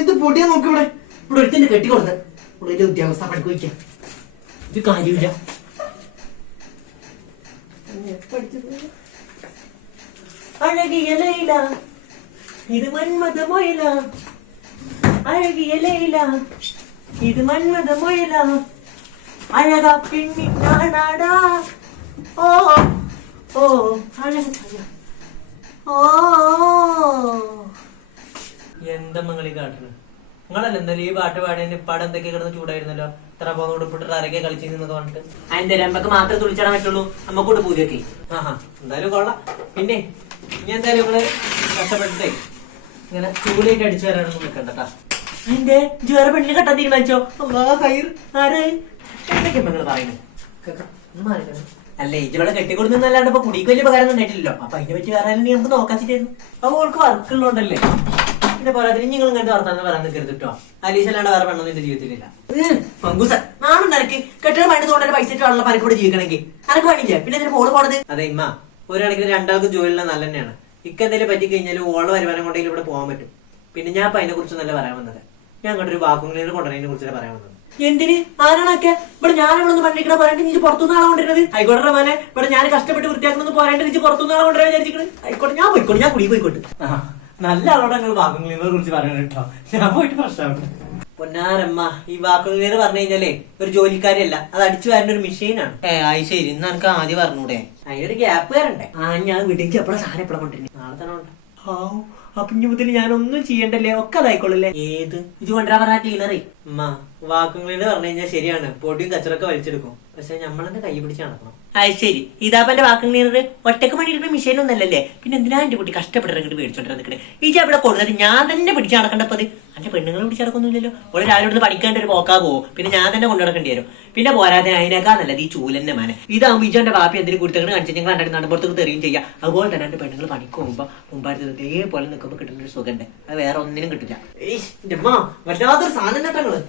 ഇത് പൊടിയാ നോക്ക് ഇവിടെ ഇവിടെ ഒരുത്തിന്റെ കെട്ടിക്കൊടുത്ത് ഇവിടെ വലിയ ഉദ്യോഗസ്ഥ പഠിക്കുക ഇത് കാര്യമില്ല. അഴകിയ ലൈല ഇത് മന്മഥ മൊയല, അഴകിയ ലൈല ഇത് മന്മഥ മൊയല, അഴക പിന്നിട്ടാടാ ഓ ഓ അഴക ഓ. എന്താ മങ്ങളി കാട്ടുന്നത്? നിങ്ങളല്ല എന്തായാലും ഈ പാട്ട് പാടിയതിന് ഇപ്പാട് എന്തൊക്കെ കിടന്ന് ചൂടായിരുന്നല്ലോ. ഇത്ര പോകുന്നോട് ഇപ്പിട്ട് അരക്കെ കളിച്ചിരുന്നൊക്കെ പറഞ്ഞിട്ട് അതിന്റെ അമ്മക്ക് മാത്രമേ തുളിച്ചാടാൻ പറ്റുള്ളൂ. അമ്മക്കൂട്ട് പൂജയൊക്കെ. ആഹാ എന്തായാലും കൊള്ളാം. പിന്നെ ഇനി എന്തായാലും നിങ്ങള് കഷ്ടപ്പെട്ടിട്ടേ ഇങ്ങനെ ചൂടായിട്ട് അടിച്ചു വരാനൊന്നും നിൽക്കണ്ടട്ടാ. അതിന്റെ വേറെ പെണ്ണിനെ കെട്ടാൻ തീരുമാനിച്ചോ? ആര് എന്തൊക്കെ നിങ്ങള് പറയുന്നത്? അല്ലേ ഇജവിടെ കെട്ടിക്കൊടുന്നല്ലാണ്ട് ഇപ്പൊ കുടിക്ക് വലിയ ഉപകാരം ഉണ്ടായിട്ടില്ലല്ലോ. അപ്പൊ അതിനെ പറ്റി വേറെ നമുക്ക് നോക്കാച്ചിട്ടായിരുന്നു. അപ്പൊ അവൾക്ക് വർക്കുള്ളതുകൊണ്ടല്ലേ. പിന്നെ പോരാതിന് നിങ്ങൾ ഇങ്ങനത്തെ വർത്താനം പറയാൻ നിൽക്കരുത് കേട്ടോ. അലീശല്ലാണ്ട് വേറെ പെണ്ണൊന്നും എന്റെ ജീവിതത്തിലില്ല. നാളും നിനക്ക് കെട്ടിട പണി തോന്നുന്ന പൈസ ഇട്ടുള്ള പണിക്കൂടെ ജീവിക്കണമെങ്കിൽ നിനക്ക് പണിയില്ല. പിന്നെ ഇതിന് പോള് പോണത്. അതെ ഇമ്മ ഒരു കണക്കിന് രണ്ടാൾക്ക് ജോലിയുള്ള നല്ല തന്നെയാണ്. ഇക്കെന്തെങ്കിലും പറ്റി കഴിഞ്ഞാൽ ഓള വരുമാനം കൊണ്ടെങ്കിലും ഇവിടെ പോകാൻ പറ്റും. പിന്നെ ഞാൻ അപ്പൊ അതിനെ കുറിച്ചൊന്നല്ല പറയാൻ വന്നത്. ഞാൻ അങ്ങോട്ട് ഒരു വാക്കുകളിൽ കൊണ്ടുവരുന്നതിനെ കുറിച്ചല്ല പറയാൻ വന്നത്. എന്തിന് ആരാണൊക്കെ ഇവിടെ ഞാൻ ഇവിടെ നിന്ന് പണിക്കണ പറയാണ്ട് നീ പുറത്തുനിന്ന് ആളെ കൊണ്ടിരുന്നത്? ആയിക്കോട്ടെ മോനെ, ഇവിടെ ഞാൻ കഷ്ടപ്പെട്ട് വൃത്തിയാക്കണമെന്ന് പറയാണ്ട് നീ പുറത്തുനിന്ന് ആളെ കൊണ്ടുവരാൻ വിചാരിച്ചിട്ട്. ആയിക്കോട്ടെ ഞാൻ പോയിക്കോട്ടെ, ഞാൻ കുടി പോയിക്കോട്ടെ. നല്ല ആളോടെ നിങ്ങൾ വാക്കുകളിനെ കുറിച്ച് പറയണം കേട്ടോ. ഞാൻ പോയിട്ട് പ്രശ്നമാണ്. പൊന്നാരമ്മ ഈ വാക്കുകളിൽ പറഞ്ഞു കഴിഞ്ഞാലേ ഒരു ജോലിക്കാരിയല്ല, അത് അടിച്ചു വരുന്ന ഒരു മെഷീനാണ്. അത് ശരി. ഇന്ന് എനിക്ക് ആദ്യം പറഞ്ഞൂടെ? അതിനൊരു ഗ്യാപ്പ് വരണ്ടേ? ഞാൻ വീട്ടിലേക്ക് എപ്പോഴാ സാധനം എപ്പോഴാ കൊണ്ടിരുന്നത്? നാളെ തന്നെ ഉണ്ട്. അപ്പൊ ഇനി മുതൽ ഞാനൊന്നും ചെയ്യണ്ടല്ലേ, ഒക്കെ അതായിക്കോളല്ലേ. ഏത് ഇത് കൊണ്ടുവരാൻ പറഞ്ഞ ക്ലീനറേ? അമ്മ വാക്കുകളിൽ പറഞ്ഞു കഴിഞ്ഞാൽ ശരിയാണ്, പൊടിയും കച്ചറൊക്കെ വലിച്ചെടുക്കും. പക്ഷെ നമ്മളെന്നെ കൈ പിടിച്ച് നടക്കണം. അത് ശരി. ഇതാപ്പ എന്റെ വാക്കും ക്ലീനർ ഒറ്റക്ക് പണിയെടുക്കുന്ന മെഷീൻ ഒന്നല്ലല്ലേ. പിന്നെ എന്തിനാ എന്റെ കുട്ടി കഷ്ടപ്പെട്ടിട്ട് മേടിച്ചോണ്ടിരുന്ന നിൽക്കണേ? ഈ ഇവിടെ കൊടുത്തിട്ട് ഞാൻ തന്നെ പിടിച്ച് നടക്കേണ്ടപ്പത്. എന്റെ പെണ്ണുങ്ങൾ പിടിച്ച് നടക്കൊന്നുമില്ലല്ലോ. ഒരു രാവിലെ ഇവിടുന്ന് പഠിക്കേണ്ട ഒരു പോക്കാ പോകും. പിന്നെ ഞാൻ തന്നെ കൊണ്ടു നടക്കേണ്ടി വരും. പിന്നെ പോരാതെ അതിനേക്കാൾ നല്ലത് ഈ ചൂലന്റെ മാന. ഇതാകുമ്പോൾ ഇജന്റെ പാപ്പി എന്തിനും കുടുത്തങ്ങൾ കാണിച്ചു ഞങ്ങൾ രണ്ടായിട്ട് നടുമ്പുറത്തേക്ക് തെറിയും ചെയ്യാം. അതുപോലെ തന്നെ എന്റെ പെണ്ണുങ്ങൾ പണിക്ക് പോകുമ്പോ മുമ്പായിട്ട് ഇതേപോലെ നിൽക്കുമ്പോൾ കിട്ടുന്ന ഒരു സുഖമുണ്ട്. അത് വേറെ ഒന്നിനും കിട്ടില്ല. വല്ലാത്തൊരു സാധനം കേട്ടങ്ങള്.